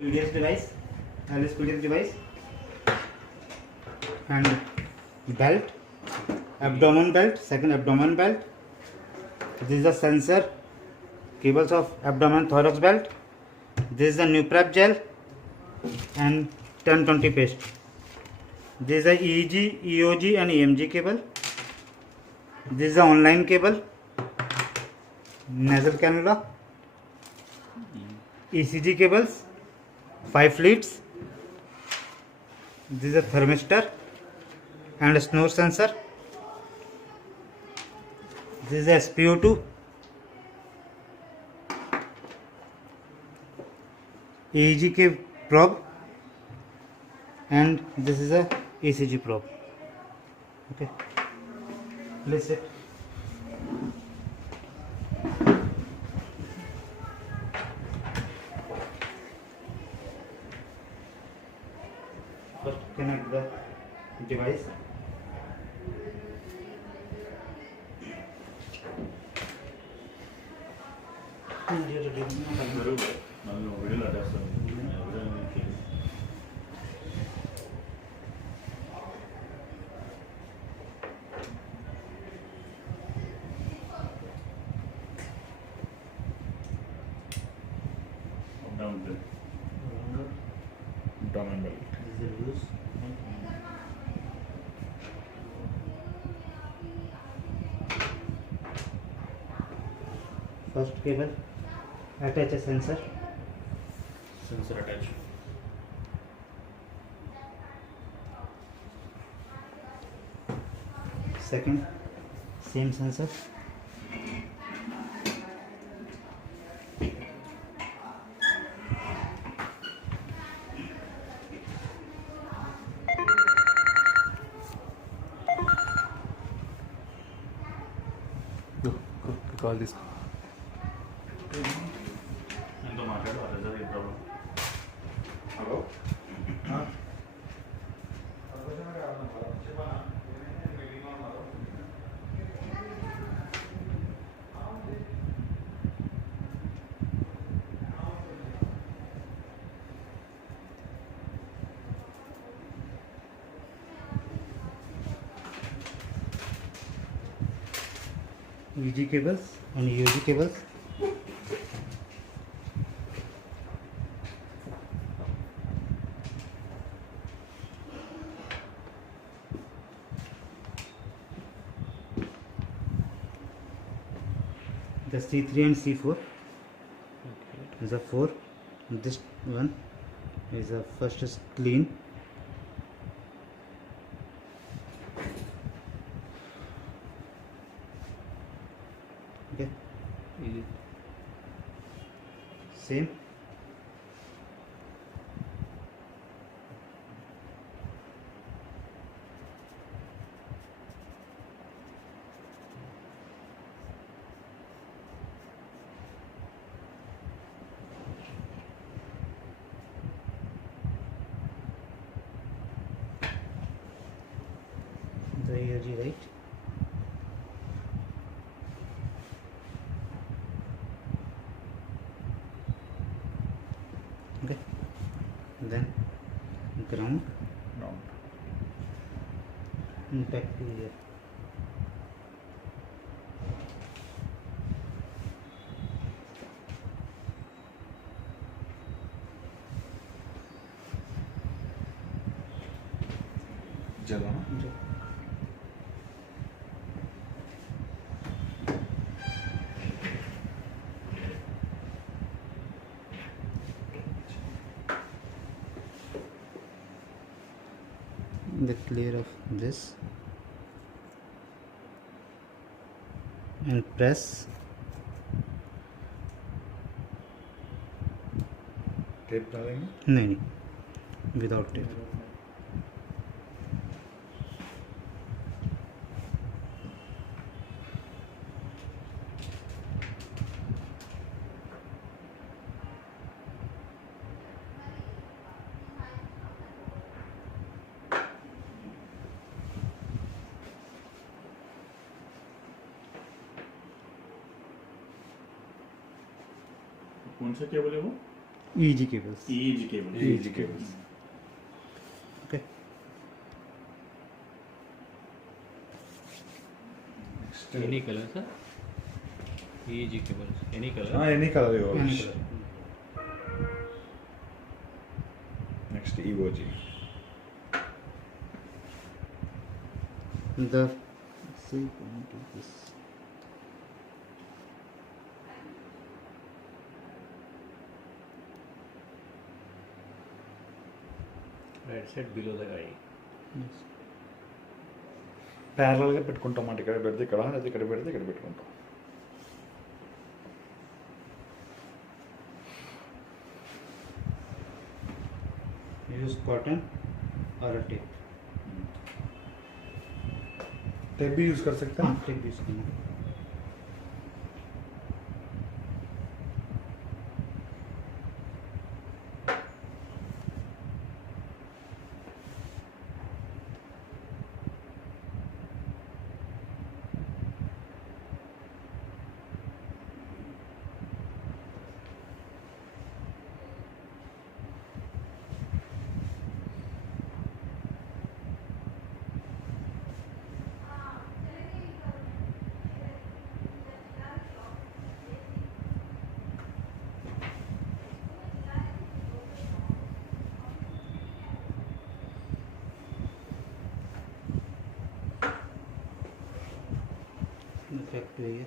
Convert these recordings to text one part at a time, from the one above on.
PDS device, LS PDS device, and belt, abdomen belt, second abdomen belt. This is the sensor, cables of abdomen thorax belt. This is the new prep gel and 1020 paste. This is the EEG, EOG and EMG cable. This is the online cable, nasal cannula, ECG cables, 5 leads. This is a thermistor and a snore sensor. This is a SpO2, EEG probe, and this is a ECG probe. Okay, please sit. First connect the device. First cable, attach a sensor. Sensor attached. Second, same sensor. Call this. ఎంతో మాట్లాడు అదే ఏం problem. Hello EG cables and EOG cables. The C3 and C4 is a 4. This one is a first is clean. Okay, same. The EOG, right? Okay, then ground and back to here. Jagan The clear of this and press. Tape डालेंगे. नहीं, without tape. कौन सा केबल है वो? EEG cables. EEG cable. EEG cables. Okay. Next, Any color, sir? EEG cables. Any color? any color you Any wish. color. Next, EOG. The see point is this. Right side below the eye. Yes. ప్యారలల్గా పెట్టుకుంటాం అంటే ఇక్కడ పెడితే ఇక్కడ లేదా ఇక్కడ పెడితే ఇక్కడ పెట్టుకుంటాం. Use cotton or a tape. Tape भी यूज कर सकते हैं. Tape use करना. Effect here.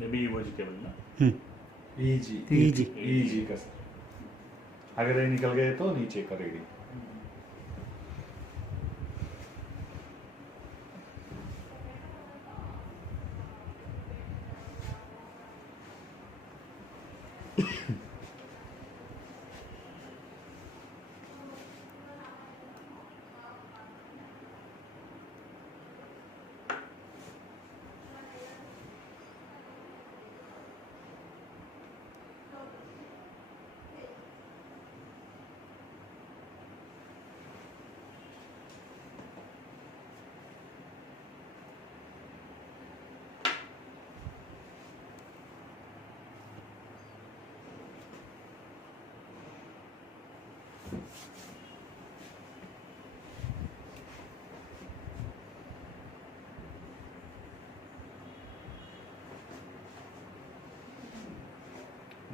ये भी EOG cable ना. EG. EEG. EG का सर. अगर ये निकल गए तो नीचे करेगी.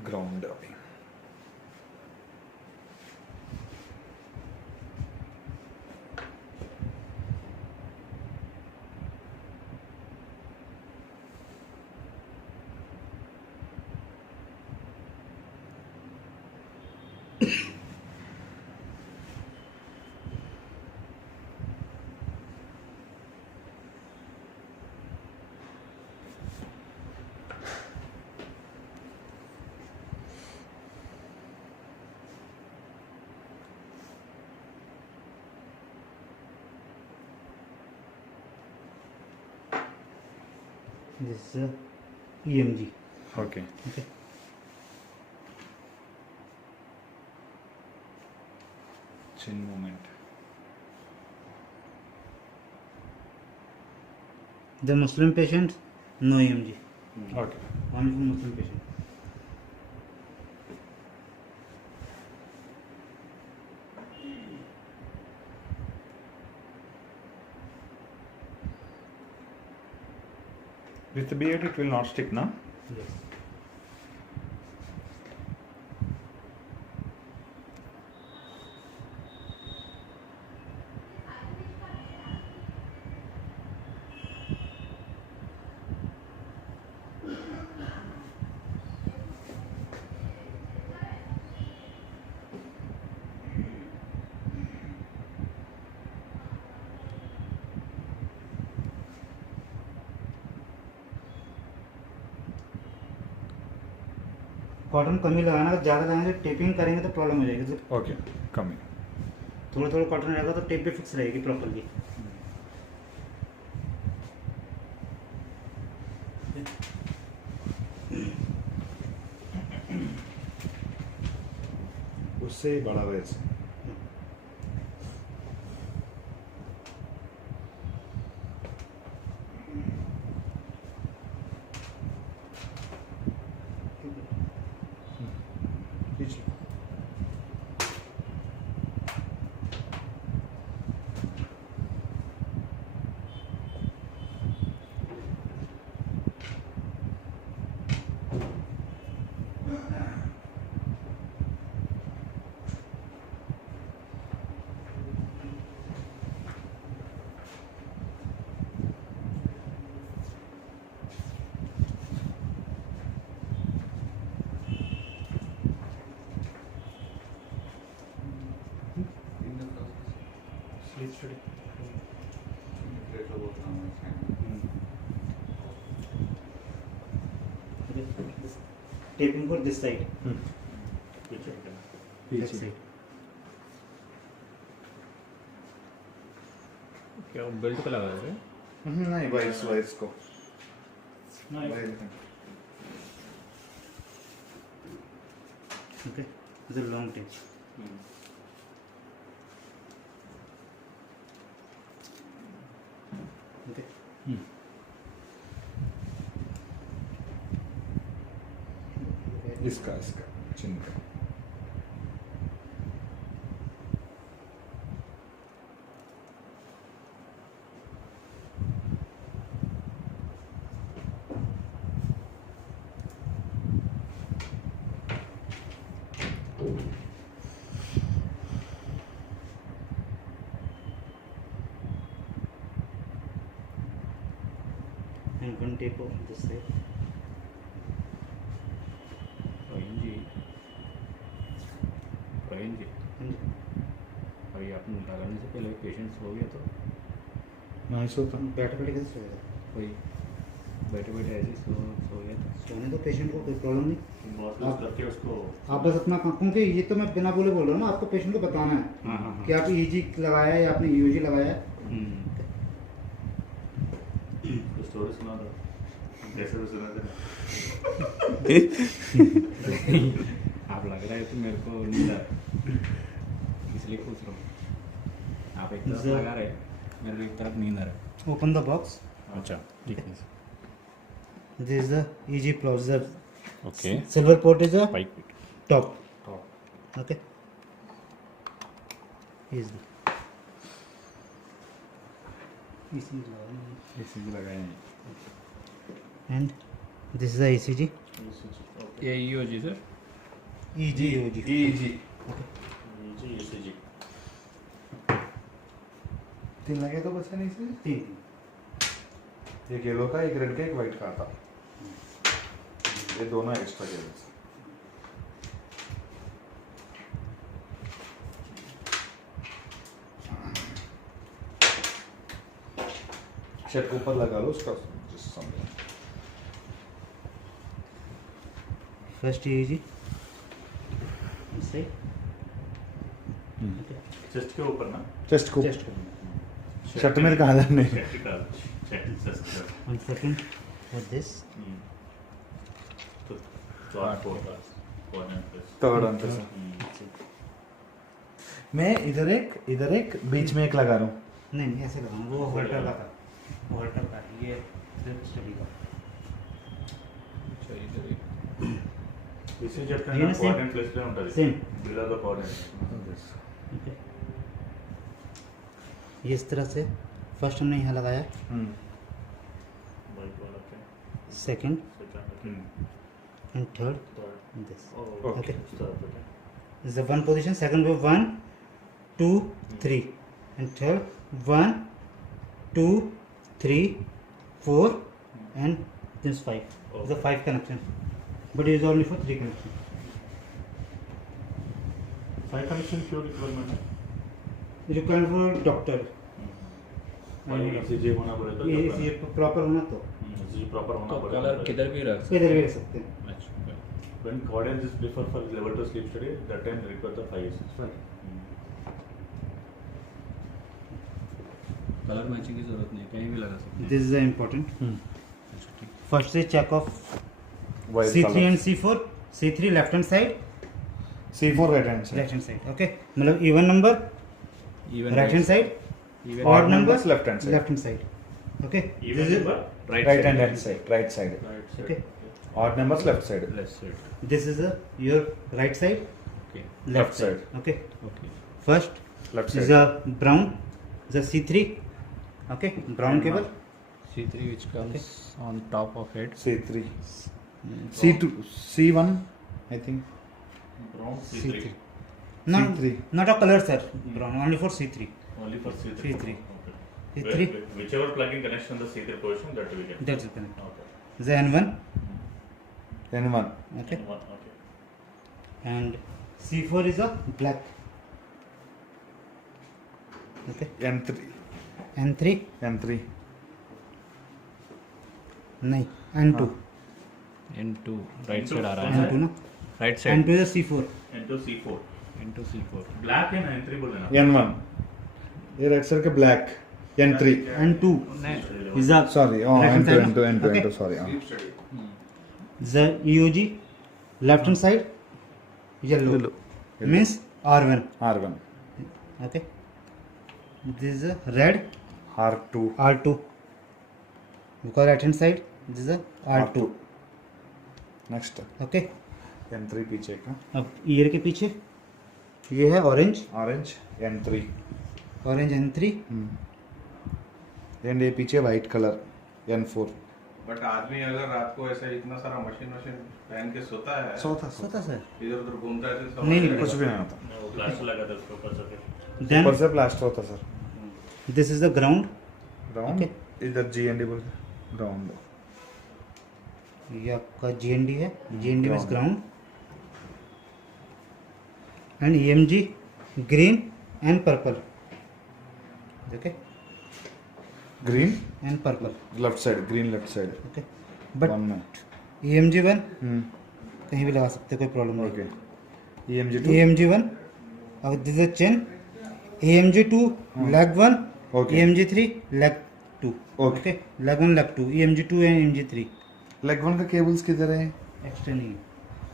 ग्राउंड अभी. This is a EMG. Okay. Okay. Chin movement. The Muslim patients, no EMG. Okay. Only for Muslim patients. With the beard it will not stick, na? Yes. Cotton कम ही लगाना, अगर ज़्यादा लगाएंगे टेपिंग करेंगे तो प्रॉब्लम हो जाएगी. तो Okay. Coming. थोड़ा थोड़ा कॉटन रहेगा तो टेप भी फिक्स रहेगी प्रॉपरली. उससे ही बड़ा वैसे. study. This taping for this side. Which one? This side. क्या बेल्ट को लगा रहे हैं? नहीं वायर्स को No, Okay. This is a long tape. Okay. इसका चिन्ह का And one tape of this side. जी And अभी आपने लगाने से पहले पेशेंट सो गया तो नहीं सोता बैठे बैठे कैसे सोएगा? कोई बैठे बैठे ऐसे ही सो गया था। सोने तो पेशेंट को कोई प्रॉब्लम नहीं। बहुत यूज करके उसको आप बस अपना काम, क्योंकि ये तो मैं बिना बोले बोल रहा हूँ ना, आपको पेशेंट को बताना है हाँ हाँ कि आप ईजी लगाया है या आपने यूजी लगाया है। स्टोरी सुना दो कैसे भी सुना दे आप लग रहा है तो मेरे को नींद आ रहा है, इसलिए पूछ रहा हूँ। आप एक तरफ सर। लगा रहे हैं, मेरे को एक तरफ नींद आ रहा है। Open the box. अच्छा ठीक है This is the EG processor. Okay Silver port is the pipe top. Top Okay. Is the ECG लगाए हैं। and this is the ECG. ये EOG sir EG. EG ECG तीन लगे तो बचा नहीं से तीन। एक येलो का एक रेड का एक वाइट का था ये दोनों एक्स्ट्रा केबल्स शर्ट ऊपर लगा लो उसका जिस समझ First EEG. This side. Chest के ऊपर ना चेस्ट को Chest को। शर्ट मेरे का हालत नहीं चेस्ट का chest One second for this. तो चार फोर थर्ड वन पे मैं इधर एक बीच में एक लगा रहा हूँ नहीं ऐसे लगाना, वो हॉल्टर का था, वो हॉल्टर का, ये स्टडी का। अच्छा इधर एक इसी जब ये same. कोऑर्डिनेट प्लेस पे ఉంటుంది Same. Below the coordinate Okay. ये इस तरह से फर्स्ट हमने यहाँ लगाया, बाइक वाला के second second and third third this. Okay This is the one position, second wave 1, 2, 3 and third 1, 2, 3, 4 and this 5. This is the 5 connection, but it is only for 3 connection. 5 कनेक्शन क्यों रिक्वायरमेंट है Required for doctor. और ईसीजी होना पड़ेगा ये प्रॉपर होना तो ईसीजी प्रॉपर होना तो पड़ेगा कलर किधर भी रख इधर भी रख सकते हैं। सकते अच्छा when coordinates is preferred for level 2 sleep study that time require the 5 colour matching की जरूरत नहीं, कहीं भी लगा सकते हैं। This is the important. अच्छा ठीक First is check of C3 and C4. C3 left hand side, C4 right hand left hand side. Okay. मतलब even number even right hand side, even Odd odd number numbers left hand side. left hand side. Okay. even This is number right hand side right side right side. Okay. Odd numbers left side left side This is your right side, okay left Left side. side. Okay. Okay First left is side a brown, the C3. Okay. Brown cable. C3 which comes on top of it. C3 C2 C1 I think brown C3. C3 Not, C3. not a color, sir. Brown only for C3. only for C3 C3. okay. C3. Whichever plugging connection the C3 position that we get That's the connect. okay The N1. N1 Okay. okay And C4 is a black. Okay N3 N3 N3 नहीं N2 N2 right side आ रहा है N2 ना right side N2 is C4 N2 C4 N2 C4 black है ना N3 बोले ना N1 ये right side के black N3 N2 is the sorry right hand side, N2 N2 okay. N2 sorry the EOG left hand side yellow means R1 R1 okay this is a red R2 R2 because right hand side this is a R2 next okay N3 पीछे का अब ईयर के पीछे ये है orange orange N3 orange N3 and ये पीछे white colour N4 but आदमी अगर रात को ऐसा इतना सारा मशीन पहन के सोता है सोता सोता सर इधर उधर घूमता है तो नहीं, नहीं, कुछ भी नहीं होता वो ग्लास लगा था उसके ऊपर से फिर देन ऊपर से प्लास्टर होता sir this is the ground ground Okay. इधर GND बोल ग्राउंड ये आपका GND है GND means Ground. Ground and EMG green and purple okay green and purple left side green left side okay but one में EMG 1 कहीं भी लगा सकते कोई प्रॉब्लम नहीं ओके EMG2 EMG 1 और दिस इज चेन EMG 2 लेग 1 Okay. EMG 3 लेग 2 Okay. ओके लेग 1 लेग 2 EMG 2 and EMG 3 leg one का केबल्स किधर है एक्स्ट्रा नहीं है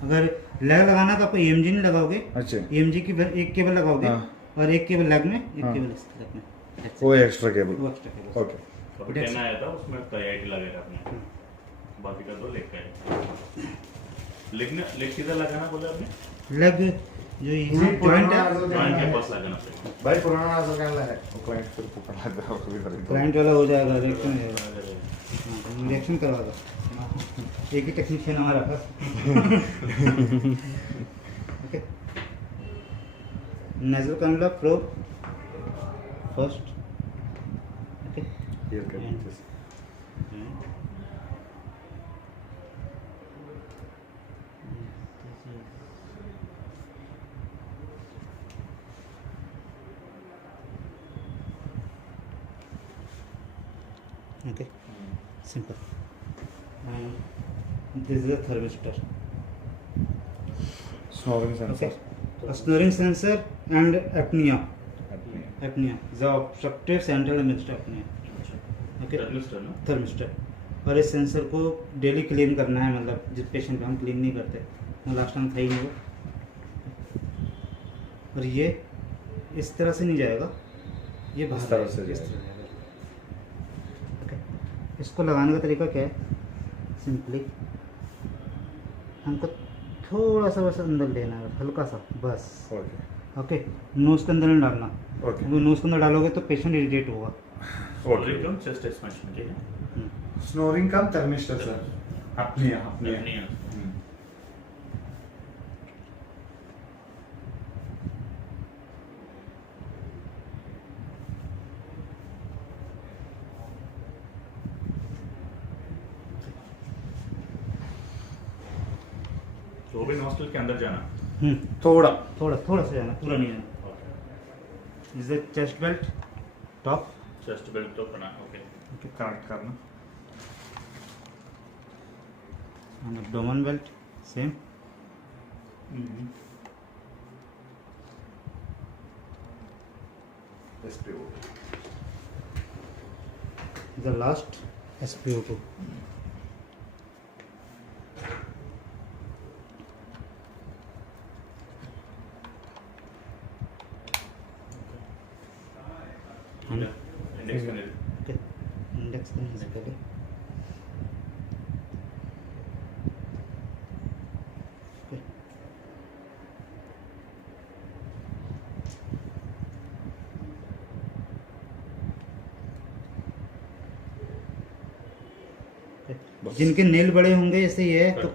अगर लेग लगाना तो आप EMG नहीं लगाओगे अच्छा EMG की एक केबल लगाओगे हाँ. और एक केबल लेग में एक हाँ. केबल इस लेग में That's it. वो एक्स्ट्रा केबल वो एक्स्ट्रा केबल ओके कभी कहना आया था उसमें IIT लगेगा आपने बाकी का तो लेग का है लेग किधर लगाना बोले आपने लेग जो यहाँ जॉइंट है जॉइंट के पास लगाना फिर भाई पुराना आंसर क्या है वो क्लाइंट फिर पकड़ लेता है कभी कभी क्लाइंट वाला हो जाएगा रिएक्शन जाएगा रिएक्शन करवाएगा एक ही टेक्नीशियन हमारा पास okay nasal cannula probe first okay here का पीछे okay simple and this is a thermistor snoring okay sensor a snoring sensor and apnea is a obstructive central mixed apnea okay thermistor ना thermistor और इस सेंसर को daily clean करना है मतलब जिस पेशेंट पे हम क्लीन नहीं करते वो लास्ट टाइम था ही नहीं वो और ये इस तरह से नहीं जाएगा ये बाहर इस तरह आएगा, से इस जाएगा। तरह जाएगा ओके इसको लगाने का तरीका क्या है सिंपली हमको थोड़ा सा बस अंदर लेना है हल्का सा बस ओके ओके नोज के अंदर नहीं डालना ओके वो नोज के अंदर डालोगे तो पेशेंट इरिटेट होगा ओके एकदम चेस्ट एक्सपेंशन के लिए स्नोरिंग कम थर्मिस्टर सर अपनिया अपनिया नहीं है तो वो भी नॉस्टल के अंदर जाना थोड़ा थोड़ा थोड़ा सा जाना पूरा नहीं जाना is the chest belt top chest belt तो बना ओके कनेक्ट करना and abdomen belt same SPO the last SpO2 index में okay index करने से पहले okay बस। जिनके नेल बड़े होंगे जैसे ये है तो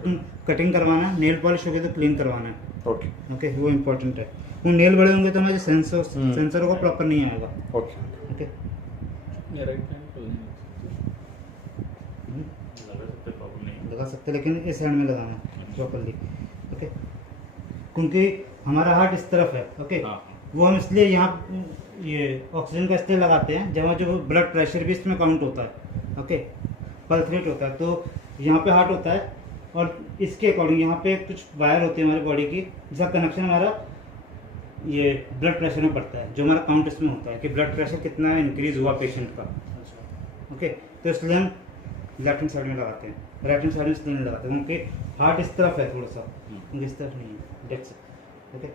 कटिंग करवाना है नेल पॉलिश होगी तो क्लीन करवाना है ओके ओके वो इम्पोर्टेंट है वो नेल बड़े होंगे तो हमारे सेंसरों को प्रॉपर नहीं आएगा ओके ओके राइट हैंड को लगा सकते प्रॉब्लम नहीं लगा सकते हैं, लेकिन इस हैंड में लगाना है प्रॉपरली ओके क्योंकि हमारा हार्ट इस तरफ है ओके हाँ वो हम इसलिए यहाँ ये ऑक्सीजन का इसलिए लगाते हैं जब जो ब्लड प्रेशर भी इसमें काउंट होता है, ओके, पल्स रेट होता है, तो यहाँ पे हार्ट होता है और इसके अकॉर्डिंग यहाँ पे कुछ वायर होती है हमारी बॉडी की, जिसका कनेक्शन हमारा ये ब्लड प्रेशर में पड़ता है, जो हमारा काउंट इसमें होता है कि ब्लड प्रेशर कितना इंक्रीज हुआ पेशेंट का, ओके। तो इसलिए हम लेफ्ट हैंड साइड में लगाते हैं, राइट हैंड साइड में इसलिए नहीं लगाते क्योंकि हार्ट इस तरफ है थोड़ा सा, क्योंकि इस तरफ नहीं है, डेट से, ओके।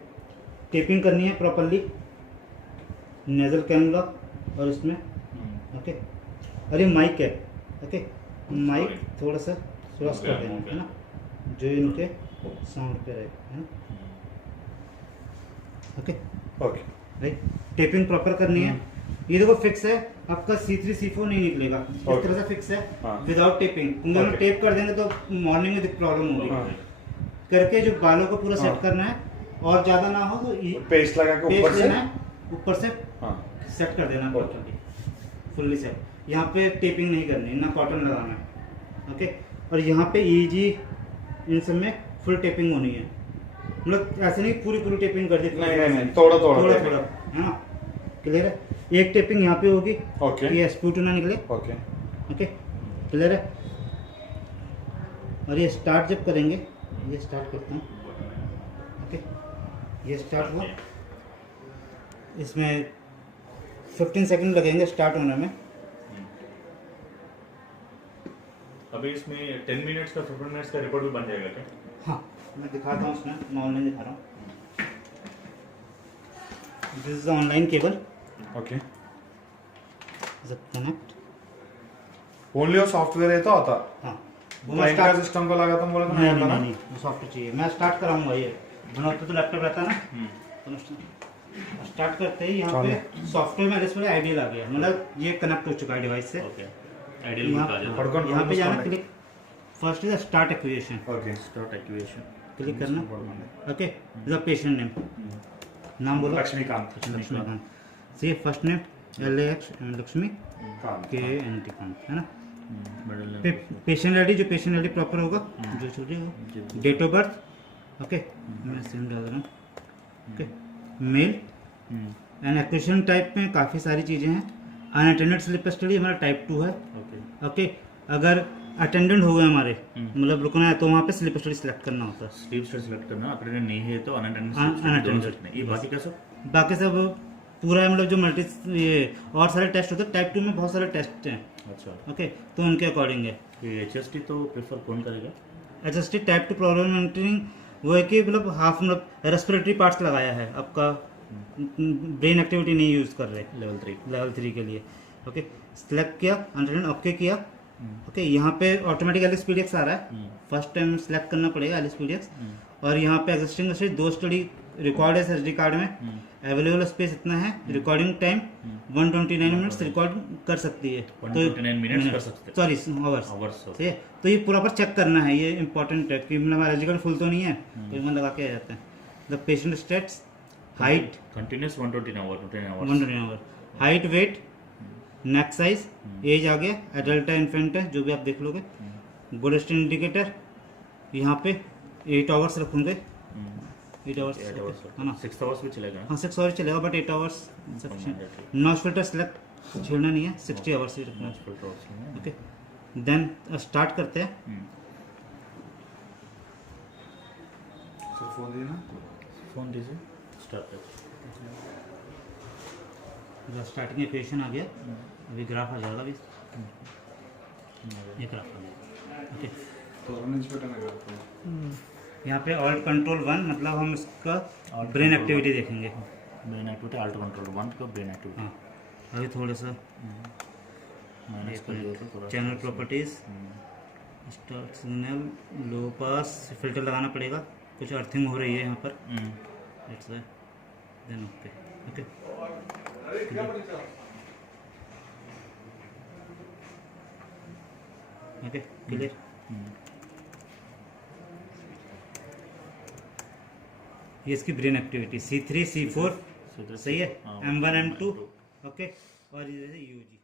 टेपिंग करनी है प्रॉपरली, नेजल कैनुला और इसमें, ओके। और ये माइक है, ओके, माइक थोड़ा सा क्रॉस कर देना है ना, जो इनके साउंड पे रहे, है ना, okay okay right. Taping proper करनी है। ये देखो फिक्स है आपका, C3 C4 नहीं निकलेगा, इस Okay. तरह से फिक्स है हाँ। Without taping. क्योंकि हम Okay. टेप कर देंगे तो मॉर्निंग में प्रॉब्लम होगी। हाँ। करके जो बालों को पूरा हाँ। सेट करना है, और ज्यादा ना हो तो पेस्ट लगा के पेस्ट ऊपर से लेना है, ऊपर से हाँ सेट कर देना Okay. Fully set. यहाँ पे टेपिंग नहीं करनी, ना कॉटन लगाना है, ओके। और यहाँ पे EG इन सब में फुल टेपिंग होनी है, मतलब ऐसे नहीं पूरी टेपिंग कर दी, नहीं थोड़ा थोड़ा है ना, क्लियर है। एक टेपिंग यहाँ पे होगी ओके कि SpO2 ना निकले, ओके ओके, क्लियर है। और ये स्टार्ट जब करेंगे, ये स्टार्ट करते हैं, ओके, ये स्टार्ट हुआ, इसमें 15 सेकंड लगेंगे स्टार्ट होने में। अभी इसमें 10 मिनट्स का 15 मिनट्स का रिपोर्ट भी बन जाएगा क्या? हाँ, मैं दिखाता हूँ उसमें, मैं ऑनलाइन दिखा रहा हूँ। This is online cable, okay connect, only वो सॉफ्टवेयर है तो आता हाँ वो मैं क्लाइंट का स्टार्ट, सिस्टम को लगा तो बोला तो नहीं नहीं नहीं आता ना नहीं, वो सॉफ्टवेयर चाहिए, मैं स्टार्ट कराऊंगा। ये बनाते तो लैपटॉप रहता ना, तो स्टार्ट करते ही यहाँ पे सॉफ्टवेयर में इसमें आइडियल आ गया, मतलब ये कनेक्ट हो चुका है डिवाइस से। ओके, आइडियल बुक आ जाता है। पढ़कर यहाँ पे जाना, connect. Click, first is start activation, okay start activation click करना, ओके। द पेशेंट नेम, नाम बोलो Laxmikant Laxmikant, see first name LAX Laxmi Kant KNT Kant, है ना। मिडिल पेशेंट आईडी, जो पेशेंट आईडी प्रॉपर होगा, जो छोटी होगा, डेट ऑफ बर्थ, ओके, मैं सेम डाल रहा हूँ, okay, male and acquisition type में काफ़ी सारी चीज़ें हैं। अनअटेंडेड स्लिप स्टडी हमारा टाइप 2 है, ओके। ओके। अगर अटेंडेंट हो गए हमारे, मतलब रुकना है, तो वहाँ पे स्लिप स्टडी सिलेक्ट करना होता है। स्लीप स्टेट सेलेक्ट करना, अटेंडेंट नहीं है तो unattended अनअटेंडेंट, ये बाकी का सब बाकी सब पूरा, मतलब जो मल्टी ये और सारे टेस्ट होते हैं, टाइप 2 में बहुत सारे टेस्ट हैं, अच्छा। ओके, तो उनके अकॉर्डिंग है। ये HST तो प्रेफर कौन करेगा? एडजस्टेड टाइप 2 प्रॉब्लम मॉनिटरिंग वो है कि मतलब हाफ, मतलब रेस्पिरेटरी पार्ट्स लगाया है आपका, ब्रेन एक्टिविटी नहीं यूज़ कर रहे, लेवल 3 के लिए, ओके। सिलेक्ट किया, अनअटेंडेड ओके किया, ओके। यहाँ पे ऑटोमेटिक LSPDX आ रहा है, फर्स्ट टाइम सिलेक्ट करना पड़ेगा LSPDX। और यहाँ पे एग्जिस्टिंग स्टडी 2 स्टडी रिकॉर्ड है SD कार्ड में, अवेलेबल स्पेस इतना है, रिकॉर्डिंग टाइम 129 मिनट्स रिकॉर्ड कर सकती है, 129 मिनट्स कर सकते हैं, सॉरी आवर्स, आवर्स। ठीक है। तो ये पूरा पर चेक करना है, ये इंपॉर्टेंट है कि मतलब हमारा एलिजिबल फुल तो नहीं है, तो मैं लगा के आ जाता है। The patient status, height continuous 120 hours, 120 hour, height, weight, neck size, age आ गया, एडल्ट है, इन्फेंट है, जो भी आप देख लोगे। गोल्ड इंडिकेटर यहाँ पे 8 आवर्स रखूंगे, 8 आवर्स है ना, 6 आवर्स भी चलेगा। हाँ 6 आवर्स चलेगा, but 8 hours sufficient. Notch filter select छेड़ना नहीं है, 60 आवर्स ही रखना है, ओके। देन स्टार्ट करते हैं, फोन दिए ना फोन दीजिए, स्टार्ट कर। स्टार्टिंग इक्वेशन आ गया, अभी ग्राफ आ जाएगा, अभी ये ग्राफ आ जाएगा, ओके। तो हमने इस पे करना करते हैं यहाँ पे ऑल्ट कंट्रोल 1, मतलब हम इसका ब्रेन एक्टिविटी देखेंगे, ब्रेन एक्टिविटी अल्ट कंट्रोल 1 का ब्रेन एक्टिविटी। हाँ अभी थोड़ा सा माइनस कर दिया तो थोड़ा channel properties, start signal, low pass, filter लगाना पड़ेगा, कुछ अर्थिंग हो रही है यहाँ पर, it's then okay, okay. Okay clear. ये इसकी ब्रेन एक्टिविटी C3 C4 सही है, M1 M2, ओके। और ये UG